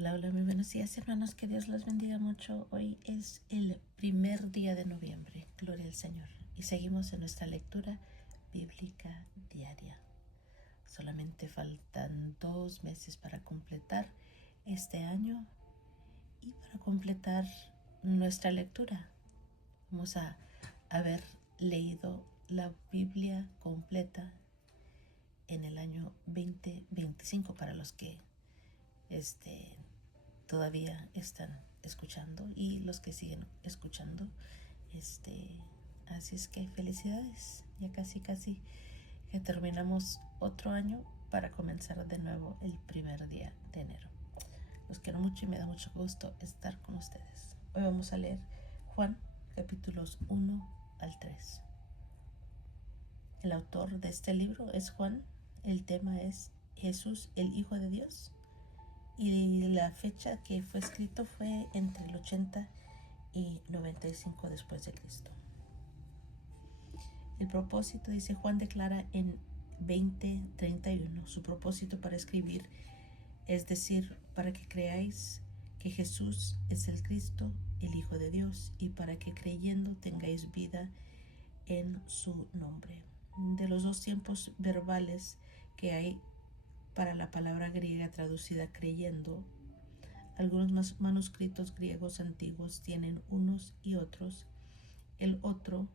Hola, hola, muy buenos días, hermanos, que Dios los bendiga mucho. Hoy es el primer día de noviembre, gloria al Señor, y seguimos en nuestra lectura bíblica diaria. Solamente faltan 2 meses para completar este año y para completar nuestra lectura. Vamos a haber leído la Biblia completa en el año 2025 para los que todavía están escuchando y los que siguen escuchando. Así es que felicidades, ya casi que terminamos otro año para comenzar de nuevo el primer día de enero. Los quiero mucho y me da mucho gusto estar con ustedes. Hoy vamos a leer Juan capítulos 1 al 3. El autor de este libro es Juan. El tema es Jesús, el Hijo de Dios. Y la fecha que fue escrito fue entre el 80 y 95 después de Cristo. El propósito, dice Juan, declara en 20:31, su propósito para escribir, es decir, para que creáis que Jesús es el Cristo, el Hijo de Dios, y para que creyendo tengáis vida en su nombre. De los dos tiempos verbales que hay para la palabra griega traducida creyendo, algunos manuscritos griegos antiguos tienen unos y otros. El otro,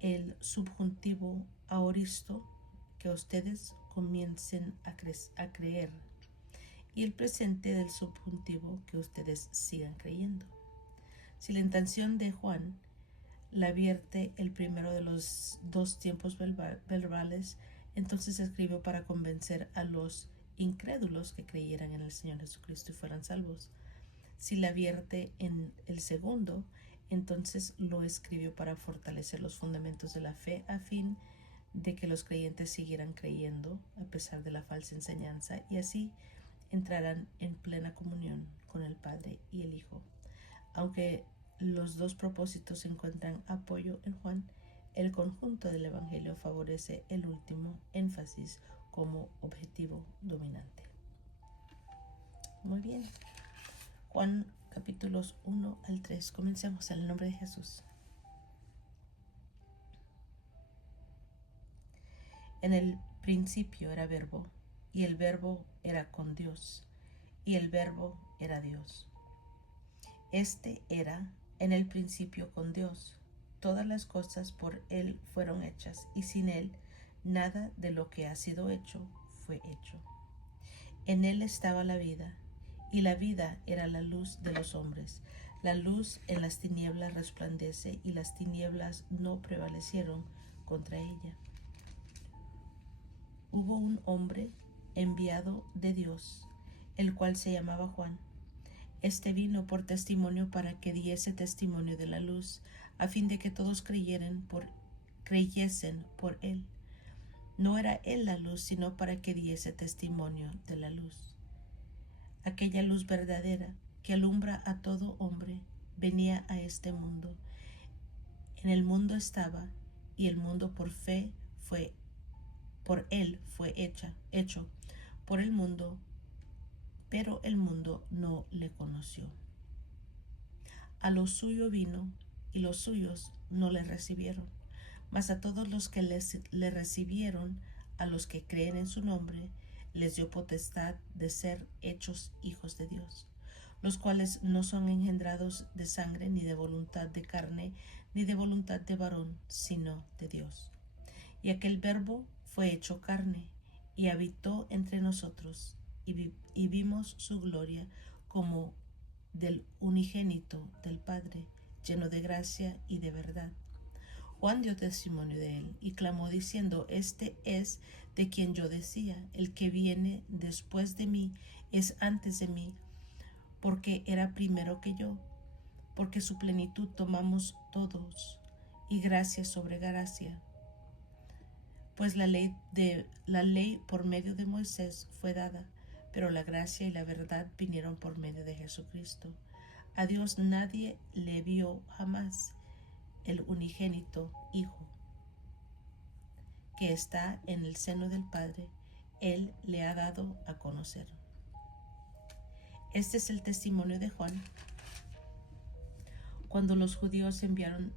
el subjuntivo aoristo, que ustedes comiencen a creer. Y el presente del subjuntivo, que ustedes sigan creyendo. Si la intención de Juan la vierte el primero de los dos tiempos verbales, entonces escribió para convencer a los incrédulos que creyeran en el Señor Jesucristo y fueran salvos. Si la vierte en el segundo, entonces lo escribió para fortalecer los fundamentos de la fe a fin de que los creyentes siguieran creyendo a pesar de la falsa enseñanza y así entrarán en plena comunión con el Padre y el Hijo. Aunque los dos propósitos encuentran apoyo en Juan, el conjunto del Evangelio favorece el último énfasis como objetivo dominante. Muy bien. Juan capítulos 1 al 3. Comencemos en el nombre de Jesús. En el principio era Verbo, y el Verbo era con Dios, y el Verbo era Dios. Este era en el principio con Dios. Todas las cosas por Él fueron hechas, y sin Él nada de lo que ha sido hecho fue hecho. En Él estaba la vida, y la vida era la luz de los hombres. La luz en las tinieblas resplandece, y las tinieblas no prevalecieron contra ella. Hubo un hombre enviado de Dios, el cual se llamaba Juan. Este vino por testimonio para que diese testimonio de la luz, a fin de que todos creyesen por él. No era él la luz, sino para que diese testimonio de la luz. Aquella luz verdadera que alumbra a todo hombre venía a este mundo. En el mundo estaba, y el mundo por él fue hecho por el mundo, pero el mundo no le conoció. A lo suyo vino, y los suyos no le recibieron. Mas a todos los que le recibieron, a los que creen en su nombre, les dio potestad de ser hechos hijos de Dios, los cuales no son engendrados de sangre, ni de voluntad de carne, ni de voluntad de varón, sino de Dios. Y aquel Verbo fue hecho carne, y habitó entre nosotros, y vimos su gloria como del unigénito del Padre, lleno de gracia y de verdad. Juan dio testimonio de él y clamó diciendo: Este es de quien yo decía, el que viene después de mí es antes de mí, porque era primero que yo, porque su plenitud tomamos todos, y gracia sobre gracia. Pues la ley por medio de Moisés fue dada, pero la gracia y la verdad vinieron por medio de Jesucristo. A Dios nadie le vio jamás. El unigénito Hijo, que está en el seno del Padre, Él le ha dado a conocer. Este es el testimonio de Juan cuando los judíos enviaron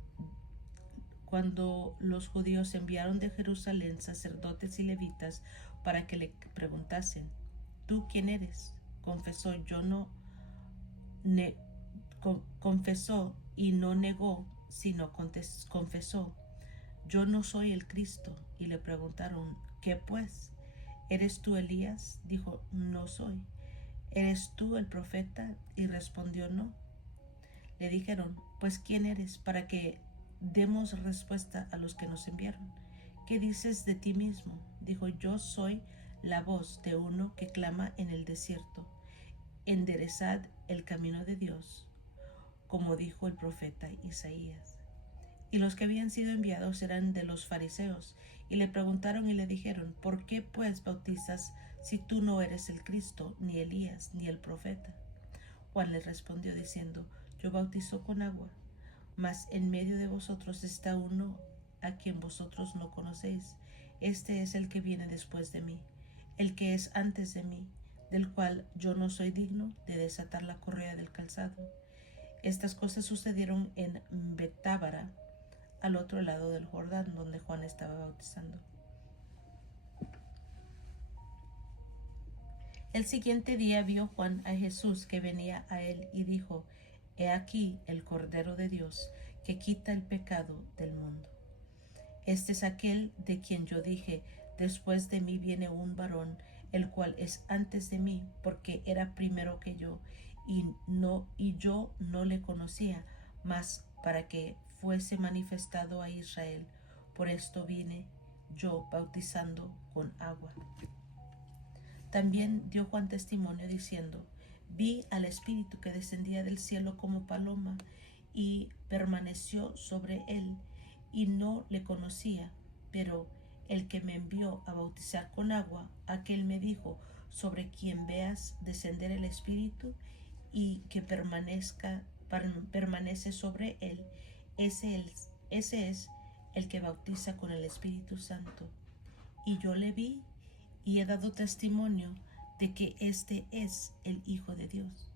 de Jerusalén sacerdotes y levitas para que le preguntasen: ¿tú quién eres? Confesó y no negó, sino confesó: yo no soy el Cristo. Y le preguntaron: ¿qué pues? ¿Eres tú Elías? Dijo: no soy. ¿Eres tú el profeta? Y respondió: no. Le dijeron: pues ¿quién eres? Para que demos respuesta a los que nos enviaron. ¿Qué dices de ti mismo? Dijo: yo soy la voz de uno que clama en el desierto: enderezad el camino de Dios, como dijo el profeta Isaías. Y los que habían sido enviados eran de los fariseos, y le preguntaron y le dijeron: ¿por qué pues bautizas si tú no eres el Cristo, ni Elías, ni el profeta? Juan le respondió diciendo: yo bautizo con agua, mas en medio de vosotros está uno a quien vosotros no conocéis. Este es el que viene después de mí, el que es antes de mí, del cual yo no soy digno de desatar la correa del calzado. Estas cosas sucedieron en Betábara, al otro lado del Jordán, donde Juan estaba bautizando. El siguiente día vio Juan a Jesús que venía a él y dijo: he aquí el Cordero de Dios que quita el pecado del mundo. Este es aquel de quien yo dije: después de mí viene un varón, el cual es antes de mí, porque era primero que yo, y yo no le conocía, mas para que fuese manifestado a Israel. Por esto vine yo bautizando con agua. También dio Juan testimonio diciendo: vi al Espíritu que descendía del cielo como paloma y permaneció sobre él, y no le conocía, pero el que me envió a bautizar con agua, aquel me dijo: sobre quien veas descender el Espíritu y que permanece sobre él, ese es el que bautiza con el Espíritu Santo. Y yo le vi y he dado testimonio de que este es el Hijo de Dios.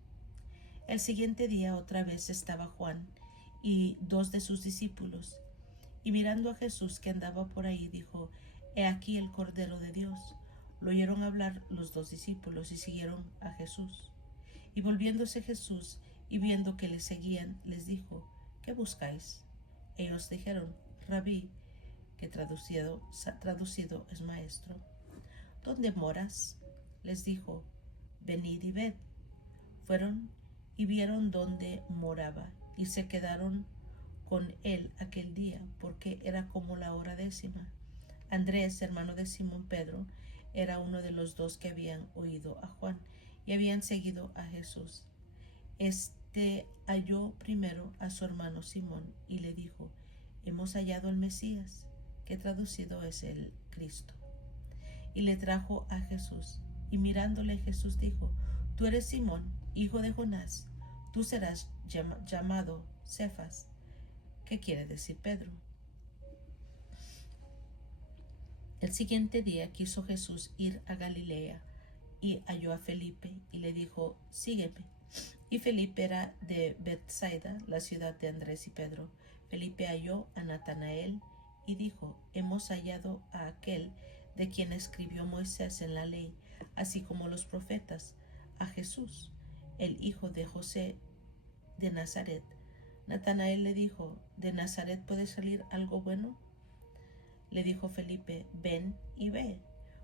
El siguiente día otra vez estaba Juan y dos de sus discípulos, y mirando a Jesús que andaba por ahí, dijo: he aquí el Cordero de Dios. Lo oyeron hablar los dos discípulos y siguieron a Jesús. Y volviéndose Jesús y viendo que le seguían, les dijo: ¿qué buscáis? Ellos dijeron: Rabí, que traducido es maestro. ¿Dónde moras? Les dijo: venid y ved. Fueron y vieron dónde moraba, y se quedaron con él aquel día, porque era como la hora 10. Andrés, hermano de Simón Pedro, era uno de los dos que habían oído a Juan y habían seguido a Jesús. Este halló primero a su hermano Simón y le dijo: hemos hallado al Mesías, que traducido es el Cristo. Y le trajo a Jesús, y mirándole Jesús dijo: tú eres Simón, hijo de Jonás, tú serás llamado Cefas, que quiere decir Pedro. El siguiente día quiso Jesús ir a Galilea, y halló a Felipe, y le dijo: sígueme. Y Felipe era de Bethsaida, la ciudad de Andrés y Pedro. Felipe halló a Natanael y dijo: hemos hallado a aquel de quien escribió Moisés en la ley, así como los profetas, a Jesús, el hijo de José de Nazaret. Natanael le dijo: ¿de Nazaret puede salir algo bueno? Le dijo Felipe: ven y ve.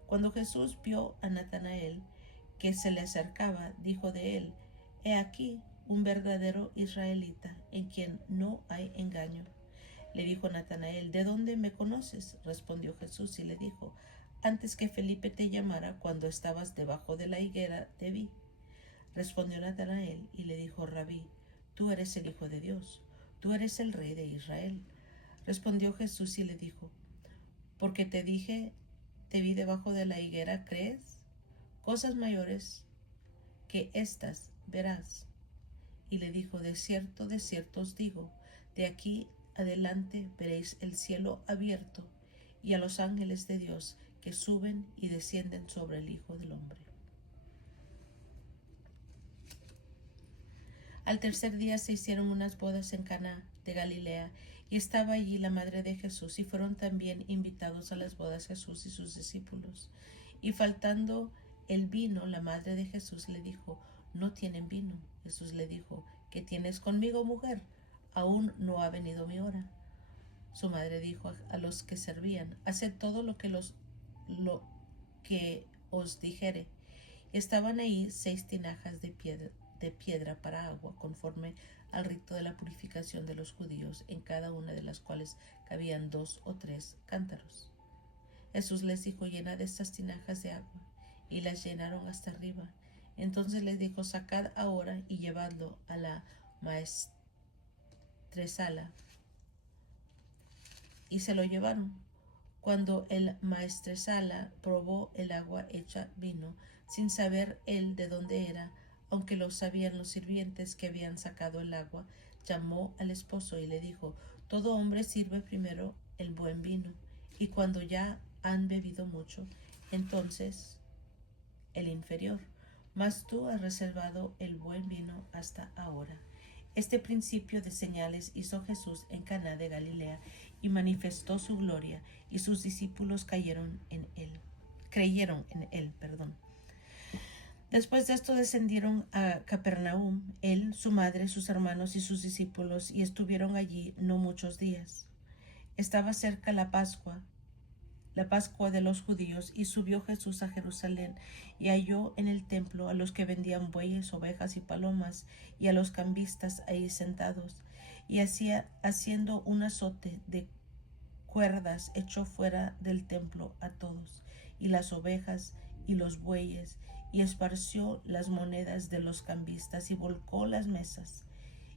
Cuando Jesús vio a Natanael que se le acercaba, dijo de él: he aquí un verdadero israelita, en quien no hay engaño. Le dijo Natanael: ¿de dónde me conoces? Respondió Jesús y le dijo: antes que Felipe te llamara, cuando estabas debajo de la higuera, te vi. Respondió Natanael y le dijo: Rabí, tú eres el Hijo de Dios, tú eres el Rey de Israel. Respondió Jesús y le dijo: porque te dije, te vi debajo de la higuera, ¿crees? Cosas mayores que estas verás. Y le dijo: de cierto os digo, de aquí adelante veréis el cielo abierto y a los ángeles de Dios que suben y descienden sobre el Hijo del Hombre. Al tercer día se hicieron unas bodas en Caná de Galilea, y estaba allí la madre de Jesús, y fueron también invitados a las bodas Jesús y sus discípulos. Y faltando el vino, la madre de Jesús le dijo: no tienen vino. Jesús le dijo: ¿qué tienes conmigo, mujer? Aún no ha venido mi hora. Su madre dijo a los que servían: haced todo lo que os dijere. Estaban ahí 6 tinajas de piedra para agua, conforme al rito de la purificación de los judíos, en cada una de las cuales cabían 2 o 3 cántaros. Jesús les dijo: llenad estas tinajas de agua, y las llenaron hasta arriba. Entonces les dijo: sacad ahora y llevadlo a la maestresala. Y se lo llevaron. Cuando el maestresala probó el agua hecha vino, sin saber él de dónde era, aunque lo sabían los sirvientes que habían sacado el agua, llamó al esposo y le dijo: todo hombre sirve primero el buen vino, y cuando ya han bebido mucho, entonces el inferior. Mas tú has reservado el buen vino hasta ahora. Este principio de señales hizo Jesús en Caná de Galilea, y manifestó su gloria, y sus discípulos creyeron en él. Después de esto descendieron a Capernaum, él, su madre, sus hermanos y sus discípulos, y estuvieron allí no muchos días. Estaba cerca la Pascua de los judíos, y subió Jesús a Jerusalén, y halló en el templo a los que vendían bueyes, ovejas y palomas, y a los cambistas ahí sentados, y haciendo un azote de cuerdas, echó fuera del templo a todos, y las ovejas y los bueyes, y esparció las monedas de los cambistas, y volcó las mesas,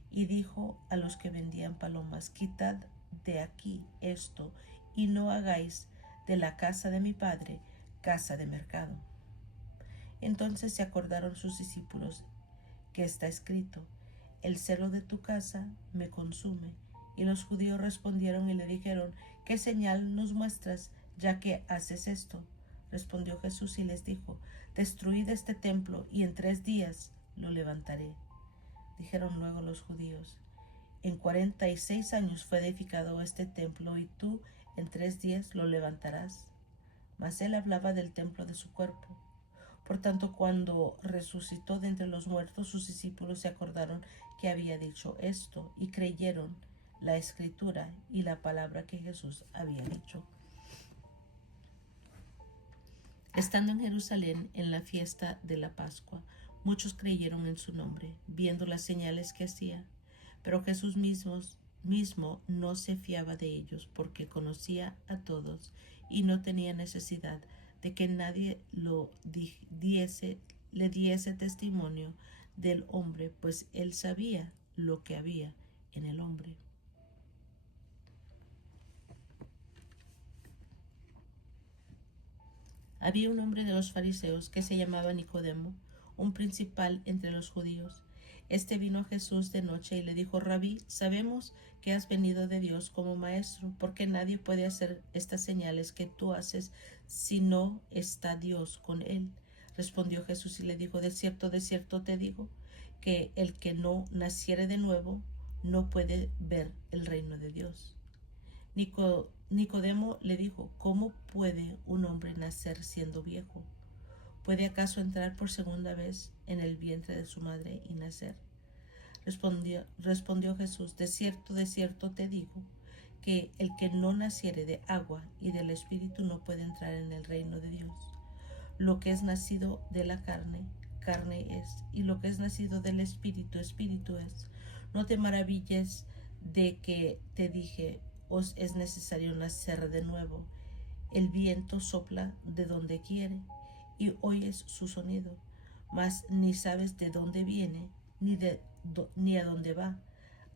y dijo a los que vendían palomas: quitad de aquí esto, y no hagáis de la casa de mi padre casa de mercado. Entonces se acordaron sus discípulos que está escrito: el celo de tu casa me consume. Y los judíos respondieron y le dijeron: ¿qué señal nos muestras, ya que haces esto? Respondió Jesús y les dijo: destruid este templo, y en 3 días lo levantaré. Dijeron luego los judíos: en 46 años fue edificado este templo, y tú en 3 días lo levantarás. Mas él hablaba del templo de su cuerpo. Por tanto, cuando resucitó de entre los muertos, sus discípulos se acordaron que había dicho esto, y creyeron la escritura y la palabra que Jesús había dicho. Estando en Jerusalén en la fiesta de la Pascua, muchos creyeron en su nombre, viendo las señales que hacía. Pero Jesús mismo no se fiaba de ellos, porque conocía a todos y no tenía necesidad de que nadie le diese testimonio del hombre, pues él sabía lo que había en el hombre. Había un hombre de los fariseos que se llamaba Nicodemo, un principal entre los judíos. Este vino a Jesús de noche y le dijo: Rabí, sabemos que has venido de Dios como maestro, porque nadie puede hacer estas señales que tú haces si no está Dios con él. Respondió Jesús y le dijo: de cierto te digo, que el que no naciere de nuevo no puede ver el reino de Dios. Nicodemo le dijo: ¿cómo puede un hombre nacer siendo viejo? ¿Puede acaso entrar por segunda vez en el vientre de su madre y nacer? Respondió Jesús: de cierto te digo, que el que no naciere de agua y del Espíritu no puede entrar en el reino de Dios. Lo que es nacido de la carne, carne es, y lo que es nacido del Espíritu, Espíritu es. No te maravilles de que te dije: os es necesario nacer de nuevo. El viento sopla de donde quiere, y oyes su sonido, mas ni sabes de dónde viene, ni a dónde va.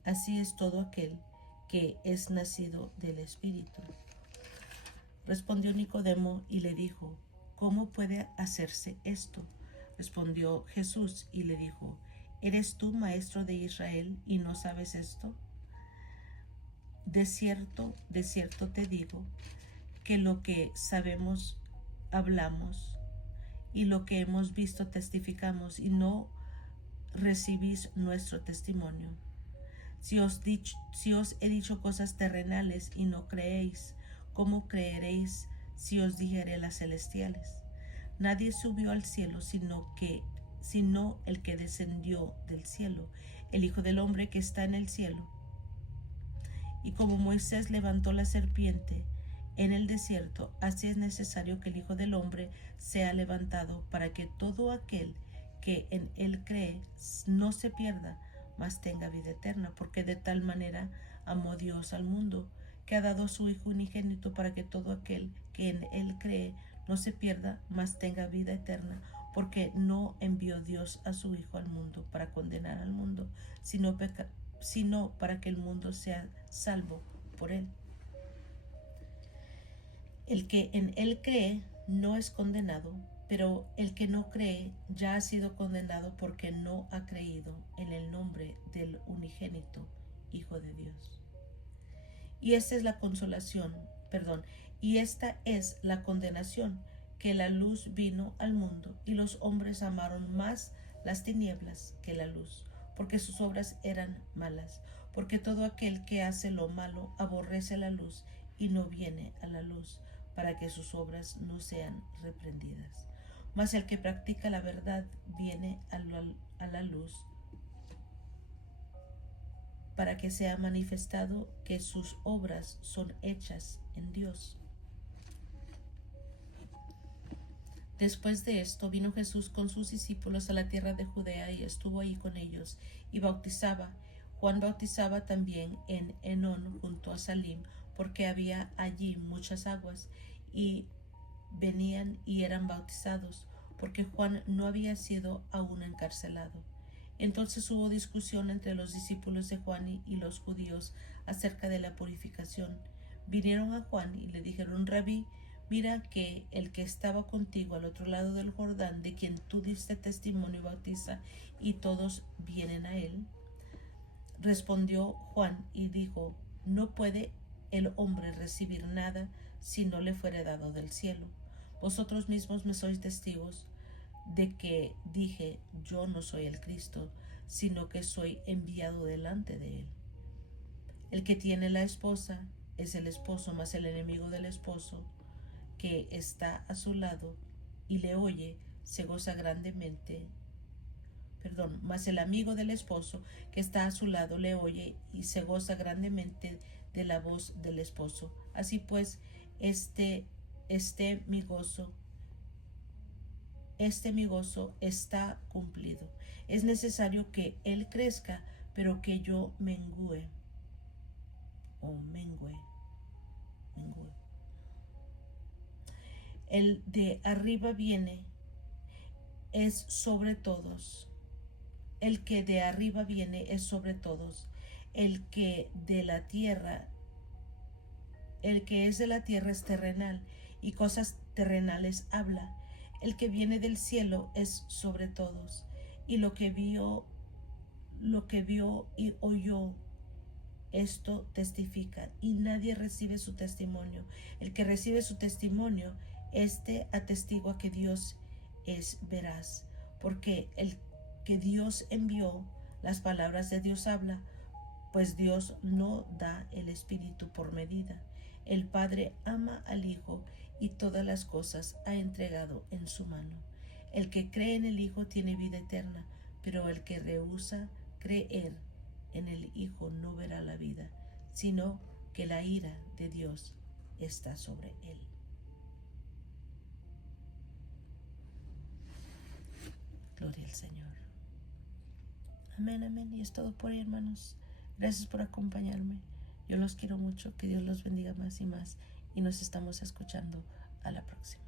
Así es todo aquel que es nacido del Espíritu. Respondió Nicodemo y le dijo: ¿cómo puede hacerse esto? Respondió Jesús y le dijo: ¿eres tú maestro de Israel y no sabes esto? De cierto te digo, que lo que sabemos hablamos, y lo que hemos visto testificamos, y no recibís nuestro testimonio. Si os he dicho cosas terrenales y no creéis, ¿cómo creeréis si os dijere las celestiales? Nadie subió al cielo sino el que descendió del cielo, el Hijo del Hombre que está en el cielo. Y como Moisés levantó la serpiente en el desierto, así es necesario que el Hijo del Hombre sea levantado, para que todo aquel que en él cree no se pierda, mas tenga vida eterna. Porque de tal manera amó Dios al mundo, que ha dado a su Hijo unigénito, para que todo aquel que en él cree no se pierda, mas tenga vida eterna. Porque no envió Dios a su Hijo al mundo para condenar al mundo, sino para que el mundo sea salvo por él. El que en él cree no es condenado, pero el que no cree ya ha sido condenado, porque no ha creído en el nombre del unigénito Hijo de Dios. Y esta es la condenación, que la luz vino al mundo, y los hombres amaron más las tinieblas que la luz, porque sus obras eran malas. Porque todo aquel que hace lo malo aborrece la luz y no viene a la luz, para que sus obras no sean reprendidas. Mas el que practica la verdad viene a la luz, para que sea manifestado que sus obras son hechas en Dios. Después de esto vino Jesús con sus discípulos a la tierra de Judea, y estuvo allí con ellos y bautizaba. Juan bautizaba también en Enón junto a Salim, porque había allí muchas aguas, y venían y eran bautizados, porque Juan no había sido aún encarcelado. Entonces hubo discusión entre los discípulos de Juan y los judíos acerca de la purificación. Vinieron a Juan y le dijeron: Rabí, mira que el que estaba contigo al otro lado del Jordán, de quien tú diste testimonio, bautiza, y todos vienen a él. Respondió Juan y dijo: No puede el hombre recibir nada si no le fuere dado del cielo. Vosotros mismos me sois testigos de que dije: yo no soy el Cristo, sino que soy enviado delante de él. El que tiene la esposa es el esposo, mas el enemigo del esposo que está a su lado y le oye se goza grandemente. Mas el amigo del esposo que está a su lado le oye y se goza grandemente de la voz del esposo. Así pues, este mi gozo está cumplido. Es necesario que él crezca, pero que yo mengue. El de arriba viene es sobre todos. El que de arriba viene es sobre todos. El que es de la tierra es terrenal, y cosas terrenales habla. El que viene del cielo es sobre todos. Y lo que vio y oyó, esto testifica, y nadie recibe su testimonio. El que recibe su testimonio, atestigua que Dios es veraz, porque el que Dios envió, las palabras de Dios habla, pues Dios no da el Espíritu por medida. El Padre ama al Hijo y todas las cosas ha entregado en su mano. El que cree en el Hijo tiene vida eterna, pero el que rehúsa creer en el Hijo no verá la vida, sino que la ira de Dios está sobre él. Gloria al Señor. Amén, amén. Y es todo por hoy, hermanos. Gracias por acompañarme. Yo los quiero mucho. Que Dios los bendiga más y más. Y nos estamos escuchando a la próxima.